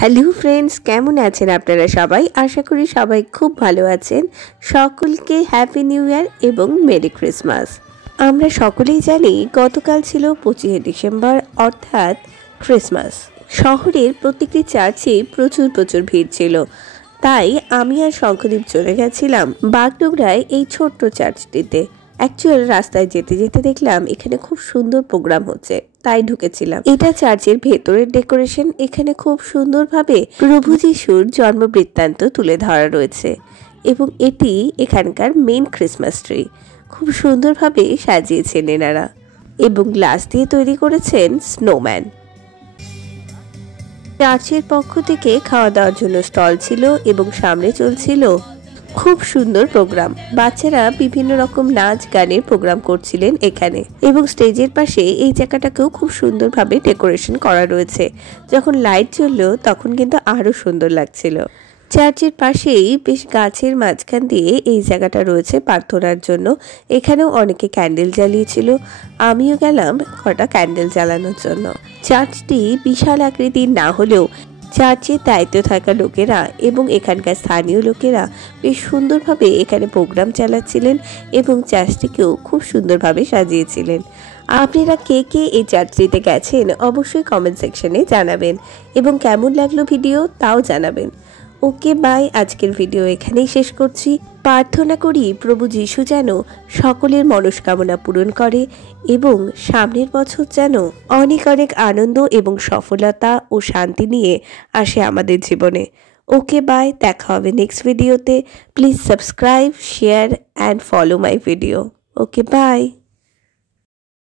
Hello friends, কেমন আছেন আপনারা সবাই? আশা করি সবাই খুব ভালো আছেন। সকলকে হ্যাপি নিউ ইয়ার এবং মেরি ক্রিসমাস। আমরা সকলেই জানি গতকাল ছিল 25শে ডিসেম্বর, অর্থাৎ ক্রিসমাস। শহরের প্রত্যেকটি চার্চে প্রচুর ভিড় ছিল। তাই আমি আর শঙ্খদীপ চলে গেছিলাম বাগডোগরায় এই ছোট্ট চার্চটিতে। অ্যাকচুয়াল রাস্তায় যেতে যেতে দেখলাম এখানে খুব সুন্দর প্রোগ্রাম হচ্ছে, তাই ঢুকেছিলাম। এটা চার্চের ভেতরের ডেকোরেশন। এখানে খুব সুন্দরভাবে প্রভু যিশুর জন্ম বৃত্তান্ত তুলে ধরা রয়েছে এবং এটি এখানকার মেন ক্রিসমাস ট্রি। খুব সুন্দরভাবে সাজিয়েছেন এনারা এবং গ্লাস দিয়ে তৈরি করেছেন স্নোম্যান। চার্চের পক্ষ থেকে খাওয়া দাওয়ার জন্য স্টল ছিল এবং সামনে চলছিল খুব সুন্দর প্রোগ্রাম। বাচ্চারা বিভিন্ন রকম নাচ গানের প্রোগ্রাম করছিলেন এখানে এবং স্টেজের পাশে এই জায়গাটাকেও খুব সুন্দরভাবে ডেকোরেশন করা রয়েছে। যখন লাইট জ্বললো তখন কিন্তু আরো সুন্দর লাগছিল। চার্চের পাশেই বেশ গাছের মাঝখান দিয়ে এই জায়গাটা রয়েছে প্রার্থনার জন্য। এখানেও অনেকে ক্যান্ডেল জ্বালিয়েছিল, আমিও গেলাম কটা ক্যান্ডেল জ্বালানোর জন্য। চার্চটি বিশাল আকৃতির না হলেও চার্চের দায়িত্বে থাকা লোকেরা এবং এখানকার স্থানীয় লোকেরা বেশ সুন্দরভাবে এখানে প্রোগ্রাম চালাচ্ছিলেন এবং চার্চটিকেও খুব সুন্দরভাবে সাজিয়েছিলেন। আপনারা কে কে এই চার্চটিতে গেছেন অবশ্যই কমেন্ট সেকশনে জানাবেন এবং কেমন লাগলো ভিডিও তাও জানাবেন। ওকে বাই, আজকের ভিডিও এখানেই শেষ করছি। প্রার্থনা করি প্রভু যিশু যেন সকলের মনস্কামনা পূরণ করে এবং সামনের বছর যেন অনেক অনেক আনন্দ এবং সফলতা ও শান্তি নিয়ে আসে আমাদের জীবনে। ওকে বাই, দেখা হবে নেক্সট ভিডিওতে। Please subscribe, share and follow my video. Okay bye.